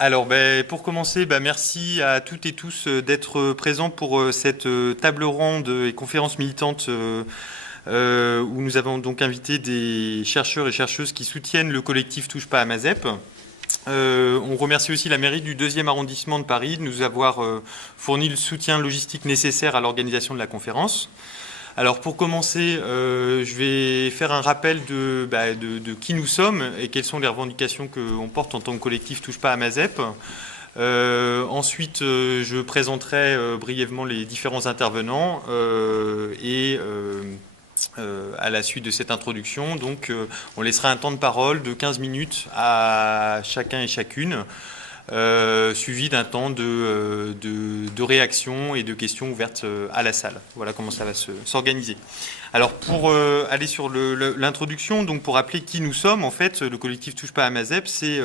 Alors, pour commencer, merci à toutes et tous d'être présents pour cette table ronde et conférence militante où nous avons donc invité des chercheurs et chercheuses qui soutiennent le collectif Touche pas à Mazep. On remercie aussi la mairie du 2e arrondissement de Paris de nous avoir fourni le soutien logistique nécessaire à l'organisation de la conférence. Alors pour commencer, je vais faire un rappel de qui nous sommes et quelles sont les revendications qu'on porte en tant que collectif Touche pas à Mazep. Ensuite, je présenterai brièvement les différents intervenants à la suite de cette introduction, donc on laissera un temps de parole de 15 minutes à chacun et chacune, suivi d'un temps de réaction et de questions ouvertes à la salle. Voilà comment ça va s'organiser. Alors pour aller sur l'introduction, donc pour rappeler qui nous sommes, en fait, le collectif Touche pas à Mazep, c'est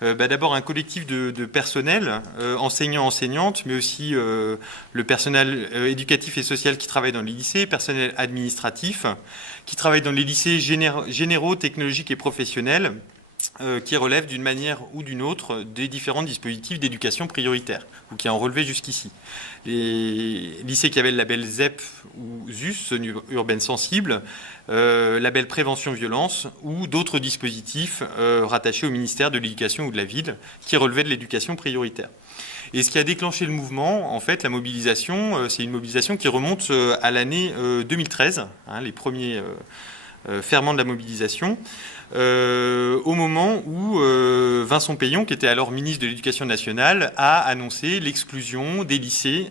d'abord un collectif de personnel, enseignants-enseignantes, mais aussi le personnel éducatif et social qui travaille dans les lycées, personnel administratif, qui travaille dans les lycées généraux, technologiques et professionnels, qui relèvent d'une manière ou d'une autre des différents dispositifs d'éducation prioritaire, ou qui en relevaient jusqu'ici. Les lycées qui avaient le label ZEP ou ZUS, zone urbaine sensible, label prévention violence, ou d'autres dispositifs rattachés au ministère de l'Éducation ou de la Ville, qui relevaient de l'éducation prioritaire. Et ce qui a déclenché le mouvement, en fait, la mobilisation, c'est une mobilisation qui remonte à l'année 2013, les premiers ferments de la mobilisation, au moment où Vincent Peillon, qui était alors ministre de l'Éducation nationale, a annoncé l'exclusion des lycées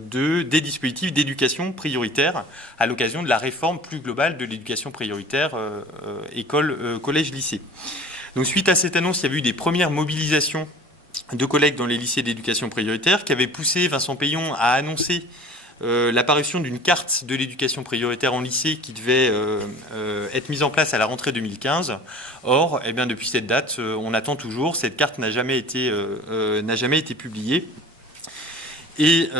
des dispositifs d'éducation prioritaire à l'occasion de la réforme plus globale de l'éducation prioritaire école, collège, lycée. Donc suite à cette annonce, il y avait eu des premières mobilisations de collègues dans les lycées d'éducation prioritaire qui avaient poussé Vincent Peillon à annoncer l'apparition d'une carte de l'éducation prioritaire en lycée qui devait être mise en place à la rentrée 2015. Or, depuis cette date, on attend toujours. Cette carte n'a jamais été publiée. Et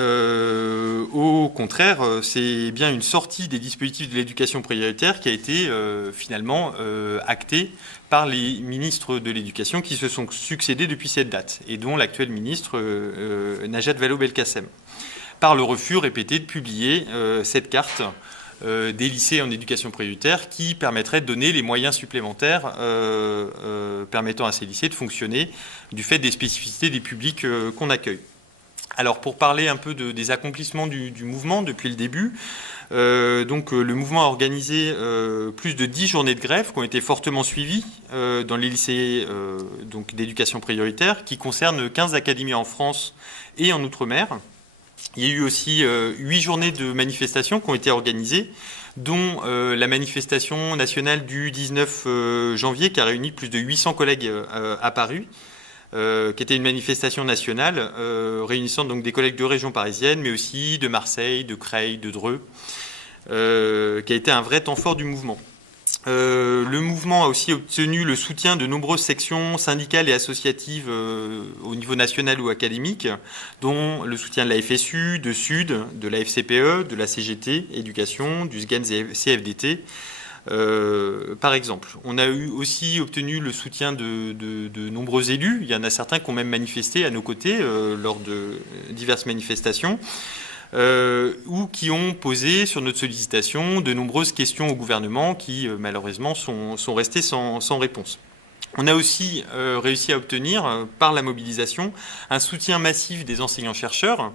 au contraire, c'est bien une sortie des dispositifs de l'éducation prioritaire qui a été finalement actée par les ministres de l'Éducation qui se sont succédés depuis cette date, et dont l'actuel ministre Najat Vallaud-Belkacem, par le refus répété de publier cette carte des lycées en éducation prioritaire qui permettrait de donner les moyens supplémentaires permettant à ces lycées de fonctionner du fait des spécificités des publics qu'on accueille. Alors pour parler un peu des accomplissements du mouvement depuis le début, le mouvement a organisé plus de 10 journées de grève qui ont été fortement suivies dans les lycées d'éducation prioritaire, qui concernent 15 académies en France et en Outre-mer. Il y a eu aussi 8 journées de manifestations qui ont été organisées, dont la manifestation nationale du 19 janvier qui a réuni plus de 800 collègues à Paris, qui était une manifestation nationale réunissant donc des collègues de région parisienne, mais aussi de Marseille, de Creil, de Dreux, qui a été un vrai temps fort du mouvement. Le mouvement a aussi obtenu le soutien de nombreuses sections syndicales et associatives au niveau national ou académique, dont le soutien de la FSU, de SUD, de la FCPE, de la CGT, Éducation, du SGAN CFDT, par exemple. On a aussi obtenu le soutien de nombreux élus. Il y en a certains qui ont même manifesté à nos côtés lors de diverses manifestations. Ou qui ont posé sur notre sollicitation de nombreuses questions au gouvernement qui malheureusement sont restées sans réponse. On a aussi réussi à obtenir par la mobilisation un soutien massif des enseignants-chercheurs,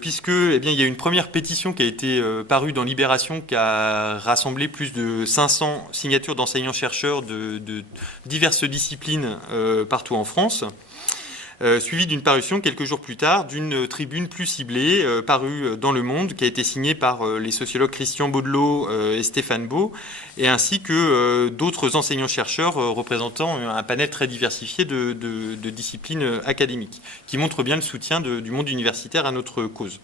puisque il y a une première pétition qui a été parue dans Libération qui a rassemblé plus de 500 signatures d'enseignants-chercheurs de diverses disciplines partout en France. Suivi d'une parution quelques jours plus tard d'une tribune plus ciblée parue dans Le Monde qui a été signée par les sociologues Christian Baudelot et Stéphane Beau, et ainsi que d'autres enseignants-chercheurs représentant un panel très diversifié de disciplines académiques, qui montre bien le soutien du monde universitaire à notre cause.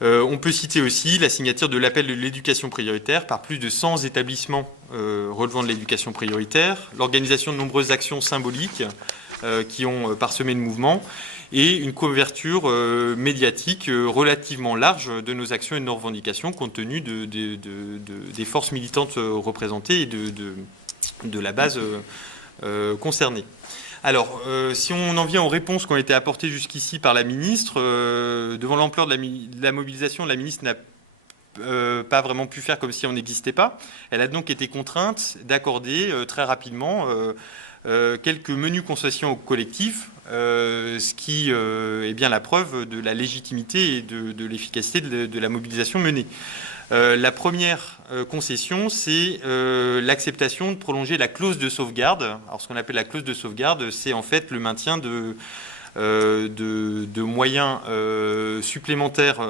On peut citer aussi la signature de l'appel de l'éducation prioritaire par plus de 100 établissements relevant de l'éducation prioritaire, l'organisation de nombreuses actions symboliques qui ont parsemé le mouvement, et une couverture médiatique relativement large de nos actions et de nos revendications compte tenu des forces militantes représentées et de la base concernée. Alors, si on en vient aux réponses qui ont été apportées jusqu'ici par la ministre, devant l'ampleur de la mobilisation, la ministre n'a pas vraiment pu faire comme si on n'existait pas. Elle a donc été contrainte d'accorder très rapidement quelques menues concessions au collectif, ce qui est bien la preuve de la légitimité et de l'efficacité de la mobilisation menée. La première concession, c'est l'acceptation de prolonger la clause de sauvegarde. Alors, ce qu'on appelle la clause de sauvegarde, c'est en fait le maintien de moyens supplémentaires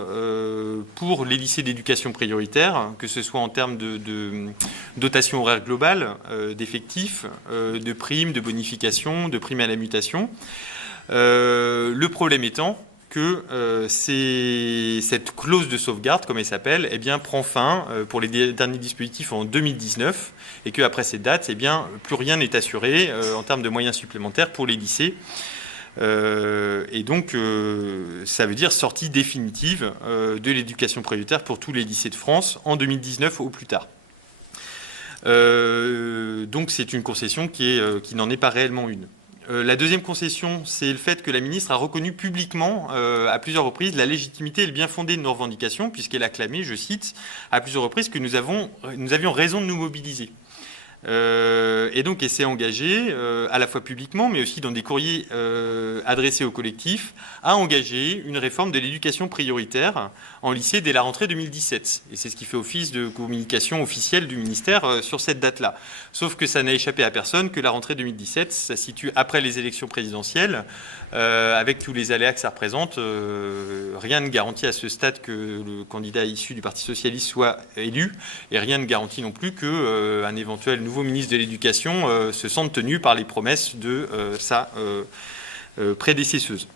pour les lycées d'éducation prioritaire, que ce soit en termes de dotation horaire globale, d'effectifs, de primes, de bonifications, de primes à la mutation. Le problème étant que cette clause de sauvegarde, comme elle s'appelle, eh bien, prend fin pour les derniers dispositifs en 2019 et qu'après cette date, eh bien, plus rien n'est assuré en termes de moyens supplémentaires pour les lycées. Et donc, ça veut dire sortie définitive de l'éducation prioritaire pour tous les lycées de France en 2019 au plus tard. Donc, c'est une concession qui n'en est pas réellement une. La deuxième concession, c'est le fait que la ministre a reconnu publiquement à plusieurs reprises la légitimité et le bien fondé de nos revendications, puisqu'elle a clamé, je cite, à plusieurs reprises que nous avions raison de nous mobiliser. Et donc, elle s'est engagée, à la fois publiquement, mais aussi dans des courriers adressés au collectif, à engager une réforme de l'éducation prioritaire en lycée dès la rentrée 2017. Et c'est ce qui fait office de communication officielle du ministère sur cette date-là. Sauf que ça n'a échappé à personne que la rentrée 2017, ça se situe après les élections présidentielles, avec tous les aléas que ça représente. Rien ne garantit à ce stade que le candidat issu du Parti socialiste soit élu, et rien ne garantit non plus qu'un éventuel nouveau ministre de l'Éducation se sente tenu par les promesses de sa prédécesseuse.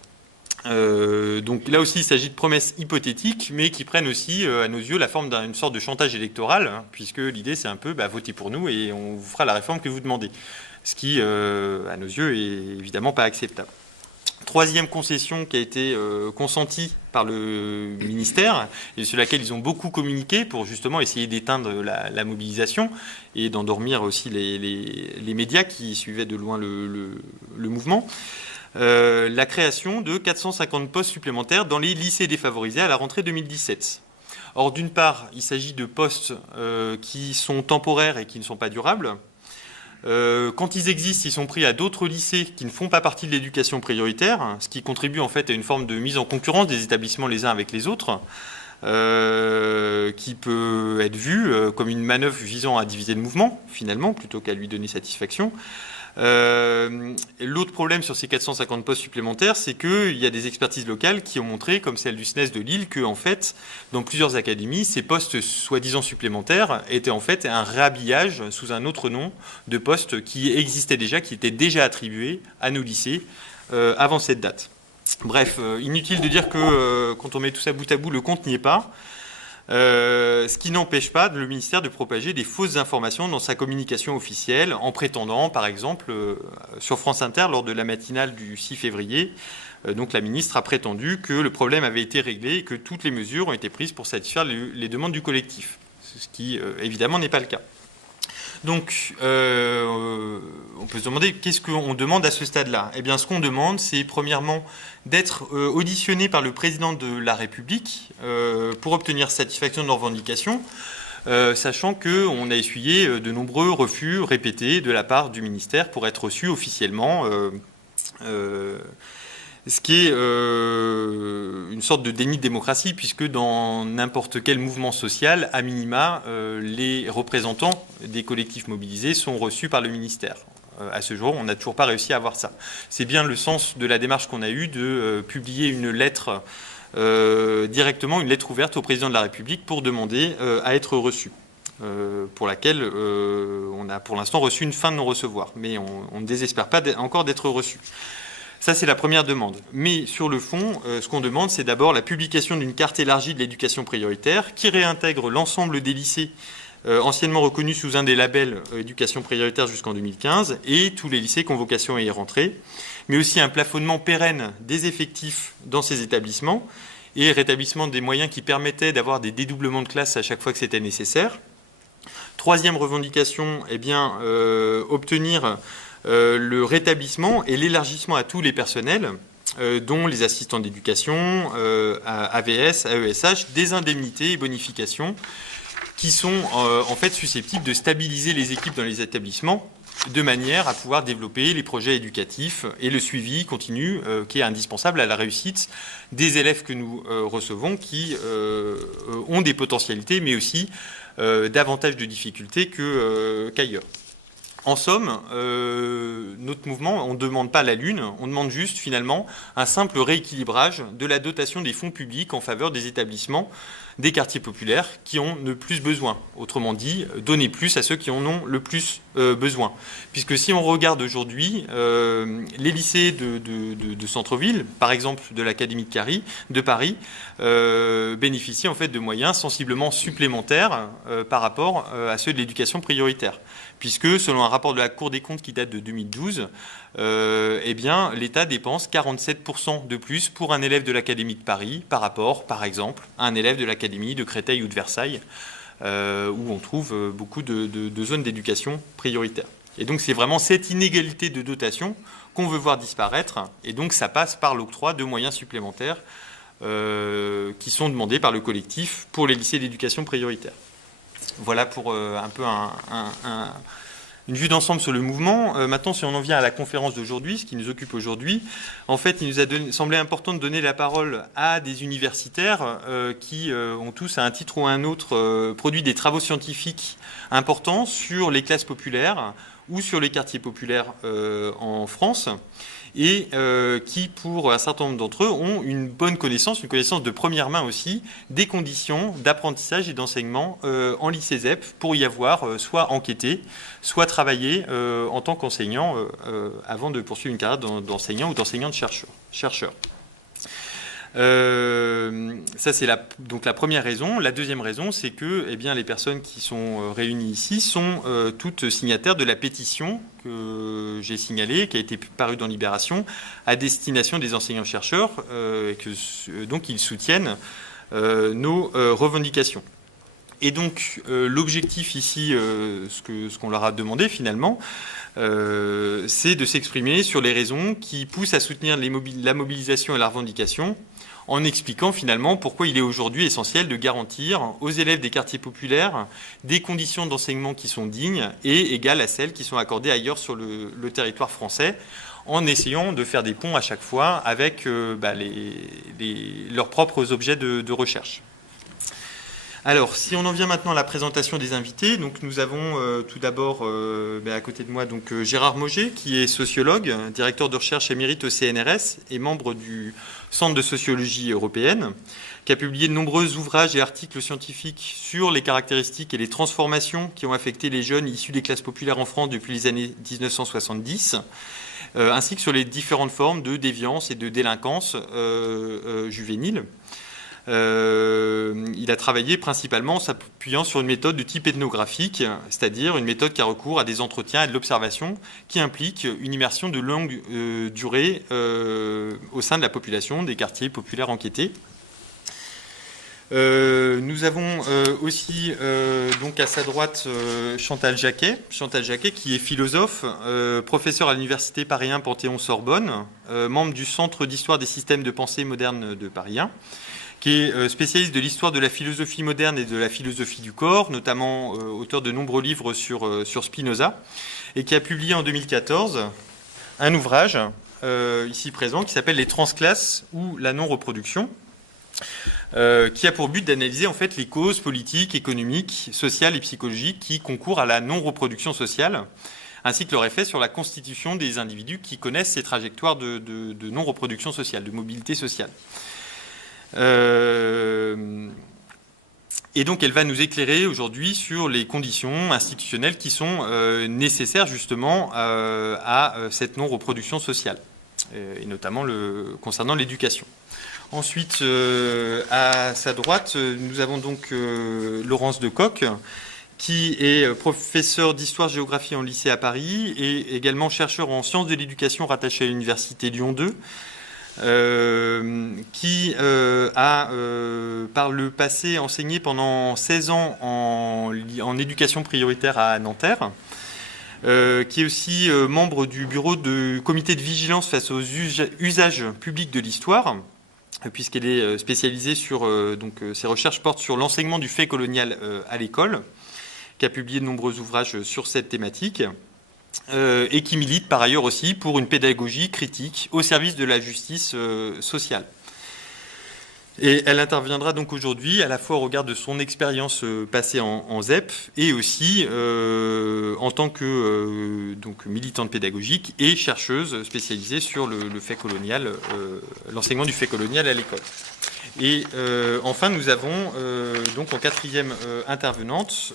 Donc là aussi, il s'agit de promesses hypothétiques, mais qui prennent aussi, à nos yeux, la forme d'une sorte de chantage électoral, hein, puisque l'idée, c'est un peu votez pour nous et on vous fera la réforme que vous demandez. Ce qui, à nos yeux, est évidemment pas acceptable. Troisième concession qui a été consentie par le ministère et sur laquelle ils ont beaucoup communiqué pour justement essayer d'éteindre la mobilisation et d'endormir aussi les médias qui suivaient de loin le mouvement. La création de 450 postes supplémentaires dans les lycées défavorisés à la rentrée 2017. Or, d'une part, il s'agit de postes qui sont temporaires et qui ne sont pas durables. Quand ils existent, ils sont pris à d'autres lycées qui ne font pas partie de l'éducation prioritaire, ce qui contribue en fait à une forme de mise en concurrence des établissements les uns avec les autres, qui peut être vue comme une manœuvre visant à diviser le mouvement, finalement, plutôt qu'à lui donner satisfaction. L'autre problème sur ces 450 postes supplémentaires, c'est qu'il y a des expertises locales qui ont montré, comme celle du SNES de Lille, que en fait, dans plusieurs académies, ces postes soi-disant supplémentaires étaient en fait un réhabillage sous un autre nom de postes qui existaient déjà, qui étaient déjà attribués à nos lycées avant cette date. Bref, inutile de dire que quand on met tout ça bout à bout, le compte n'y est pas. Ce qui n'empêche pas le ministère de propager des fausses informations dans sa communication officielle, en prétendant, par exemple, sur France Inter, lors de la matinale du 6 février, donc la ministre a prétendu que le problème avait été réglé et que toutes les mesures ont été prises pour satisfaire les demandes du collectif, ce qui, évidemment, n'est pas le cas. Donc, on peut se demander qu'est-ce qu'on demande à ce stade-là. Eh bien, ce qu'on demande, c'est premièrement d'être auditionné par le président de la République pour obtenir satisfaction de nos revendications, sachant qu'on a essuyé de nombreux refus répétés de la part du ministère pour être reçu officiellement. Ce qui est une sorte de déni de démocratie, puisque dans n'importe quel mouvement social, à minima, les représentants des collectifs mobilisés sont reçus par le ministère. À ce jour, on n'a toujours pas réussi à avoir ça. C'est bien le sens de la démarche qu'on a eue de publier une lettre directement, une lettre ouverte au président de la République pour demander à être reçu. Pour laquelle on a pour l'instant reçu une fin de non-recevoir, mais on ne désespère pas encore d'être reçu. Ça, c'est la première demande. Mais sur le fond, ce qu'on demande, c'est d'abord la publication d'une carte élargie de l'éducation prioritaire qui réintègre l'ensemble des lycées anciennement reconnus sous un des labels éducation prioritaire jusqu'en 2015 et tous les lycées convocation à y rentrer, mais aussi un plafonnement pérenne des effectifs dans ces établissements et rétablissement des moyens qui permettaient d'avoir des dédoublements de classes à chaque fois que c'était nécessaire. Troisième revendication, eh bien, obtenir le rétablissement et l'élargissement à tous les personnels, dont les assistants d'éducation, AVS, AESH, des indemnités et bonifications qui sont en fait susceptibles de stabiliser les équipes dans les établissements de manière à pouvoir développer les projets éducatifs et le suivi continu qui est indispensable à la réussite des élèves que nous recevons qui ont des potentialités mais aussi davantage de difficultés qu'ailleurs. En somme, notre mouvement, on ne demande pas la lune, on demande juste finalement un simple rééquilibrage de la dotation des fonds publics en faveur des établissements des quartiers populaires qui en ont le plus besoin. Autrement dit, donner plus à ceux qui en ont le plus besoin. Puisque si on regarde aujourd'hui, les lycées de centre-ville, par exemple de l'Académie de Paris, bénéficient en fait de moyens sensiblement supplémentaires par rapport à ceux de l'éducation prioritaire. Puisque, selon un rapport de la Cour des comptes qui date de 2012, eh bien, l'État dépense 47% de plus pour un élève de l'Académie de Paris par rapport, par exemple, à un élève de l'Académie de Créteil ou de Versailles, où on trouve beaucoup de zones d'éducation prioritaire. Et donc, c'est vraiment cette inégalité de dotation qu'on veut voir disparaître, et donc ça passe par l'octroi de moyens supplémentaires qui sont demandés par le collectif pour les lycées d'éducation prioritaire. Voilà pour un peu une vue d'ensemble sur le mouvement. Maintenant, si on en vient à la conférence d'aujourd'hui, ce qui nous occupe aujourd'hui, en fait, il nous a semblé important de donner la parole à des universitaires qui ont tous, à un titre ou à un autre, produit des travaux scientifiques importants sur les classes populaires ou sur les quartiers populaires en France, et qui, pour un certain nombre d'entre eux, ont une bonne connaissance, une connaissance de première main aussi, des conditions d'apprentissage et d'enseignement en lycée ZEP, pour y avoir soit enquêté, soit travaillé en tant qu'enseignant avant de poursuivre une carrière d'enseignant ou d'enseignant-chercheur. Ça, c'est donc la première raison. La deuxième raison, c'est que eh bien, les personnes qui sont réunies ici sont toutes signataires de la pétition que j'ai signalée, qui a été parue dans Libération, à destination des enseignants-chercheurs, et que donc ils soutiennent nos revendications. Et donc, l'objectif ici, ce qu'on leur a demandé finalement, c'est de s'exprimer sur les raisons qui poussent à soutenir la mobilisation et la revendication, en expliquant finalement pourquoi il est aujourd'hui essentiel de garantir aux élèves des quartiers populaires des conditions d'enseignement qui sont dignes et égales à celles qui sont accordées ailleurs sur le territoire français, en essayant de faire des ponts à chaque fois avec leurs propres objets de recherche. Alors, si on en vient maintenant à la présentation des invités, donc nous avons tout d'abord à côté de moi donc, Gérard Mauger, qui est sociologue, directeur de recherche émérite au CNRS et membre du Centre de sociologie européenne, qui a publié de nombreux ouvrages et articles scientifiques sur les caractéristiques et les transformations qui ont affecté les jeunes issus des classes populaires en France depuis les années 1970, ainsi que sur les différentes formes de déviance et de délinquance juvénile. Il a travaillé principalement en s'appuyant sur une méthode de type ethnographique, c'est-à-dire une méthode qui a recours à des entretiens et de l'observation qui implique une immersion de longue durée au sein de la population des quartiers populaires enquêtés. Nous avons aussi donc à sa droite Chantal Jacquet qui est philosophe, professeur à l'université Paris 1 Panthéon-Sorbonne, membre du Centre d'histoire des systèmes de pensée moderne de Paris 1, qui est spécialiste de l'histoire de la philosophie moderne et de la philosophie du corps, notamment auteur de nombreux livres sur Spinoza, et qui a publié en 2014 un ouvrage ici présent qui s'appelle « Les transclasses ou la non-reproduction », qui a pour but d'analyser en fait les causes politiques, économiques, sociales et psychologiques qui concourent à la non-reproduction sociale, ainsi que leur effet sur la constitution des individus qui connaissent ces trajectoires de non-reproduction sociale, de mobilité sociale. Et donc elle va nous éclairer aujourd'hui sur les conditions institutionnelles qui sont nécessaires justement à cette non-reproduction sociale, et notamment concernant l'éducation. Ensuite, à sa droite, nous avons donc Laurence Decoq, qui est professeur d'histoire-géographie en lycée à Paris et également chercheur en sciences de l'éducation rattaché à l'université Lyon 2, qui a par le passé enseigné pendant 16 ans en éducation prioritaire à Nanterre, qui est aussi membre du bureau de comité de vigilance face aux usages publics de l'histoire, puisqu'elle est spécialisée sur, ses recherches portent sur l'enseignement du fait colonial à l'école, qui a publié de nombreux ouvrages sur cette thématique, et qui milite par ailleurs aussi pour une pédagogie critique au service de la justice sociale. Et elle interviendra donc aujourd'hui à la fois au regard de son expérience passée en ZEP et aussi en tant que militante pédagogique et chercheuse spécialisée sur le fait colonial, l'enseignement du fait colonial à l'école. Et enfin, nous avons donc en quatrième intervenante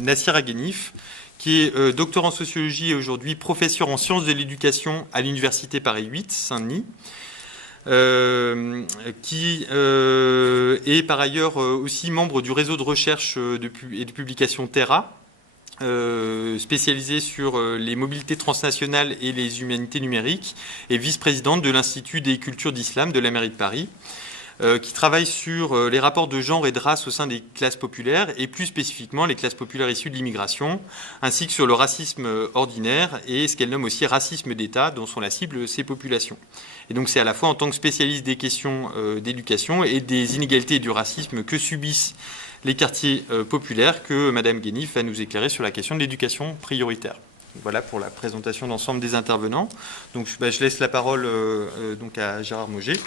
Nassira Ghenif, qui est docteur en sociologie et aujourd'hui professeur en sciences de l'éducation à l'université Paris 8, Saint-Denis. Qui est par ailleurs aussi membre du réseau de recherche et de publication Terra, spécialisé sur les mobilités transnationales et les humanités numériques, et vice-présidente de l'Institut des cultures d'islam de la mairie de Paris, qui travaille sur les rapports de genre et de race au sein des classes populaires, et plus spécifiquement les classes populaires issues de l'immigration, ainsi que sur le racisme ordinaire et ce qu'elle nomme aussi racisme d'État, dont sont la cible ces populations. Et donc c'est à la fois en tant que spécialiste des questions d'éducation et des inégalités et du racisme que subissent les quartiers populaires que Madame Ghenif va nous éclairer sur la question de l'éducation prioritaire. Voilà pour la présentation d'ensemble des intervenants. Donc je laisse la parole donc à Gérard Mauger